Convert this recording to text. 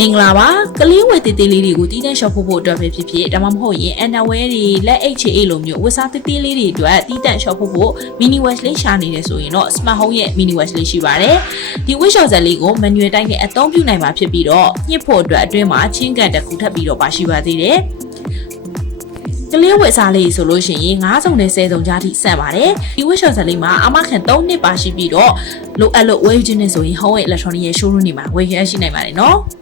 မင်္ဂလာပါကလေးဝယ်တေးသေးလေးတွေကိုတီးတန့်ရှော့ဖို့အတွက်ပဲဖြစ်ဖြစ်ဒါမှမဟုတ်ရင် underwear တွေလက် HA လိုမျိုးဝတ်စားတေးသေးလေးတွေအတွက်တီးတန့်ရှော့ဖို့ mini wash လေးရှာနေတယ်ဆိုရင်တော့ smart home ရဲ့ mini wash လေးရှိပါတယ်ဒီ wash ရှော့ဆက်လေးကို manual တိုင်းနဲ့အသုံးပြုနိုင်မှာဖြစ်ပြီးတော့ညှစ်ဖို့အတွက်အတွင်းမှာချင်းကန်တစ်ခုထပ်ပြီးတော့ပါရှိပါသေးတယ်ကလေးဝက်စားလေးဆိုလို့ရှိရင်9စုံနဲ့10စုံကြားထိဆန့်ပါတယ်ဒီဝက်ရှော့ဆက်လေးမှာအမခံ3နှစ်ပါရှိပြီးတော့လိုအပ်လို့ဝယ်ယူခြင်းနဲ့ဆိုရင် Home Electronic ရဲ့ showroom တွေမှာဝယ်ယူရရှိနိုင်ပါတယ်နော်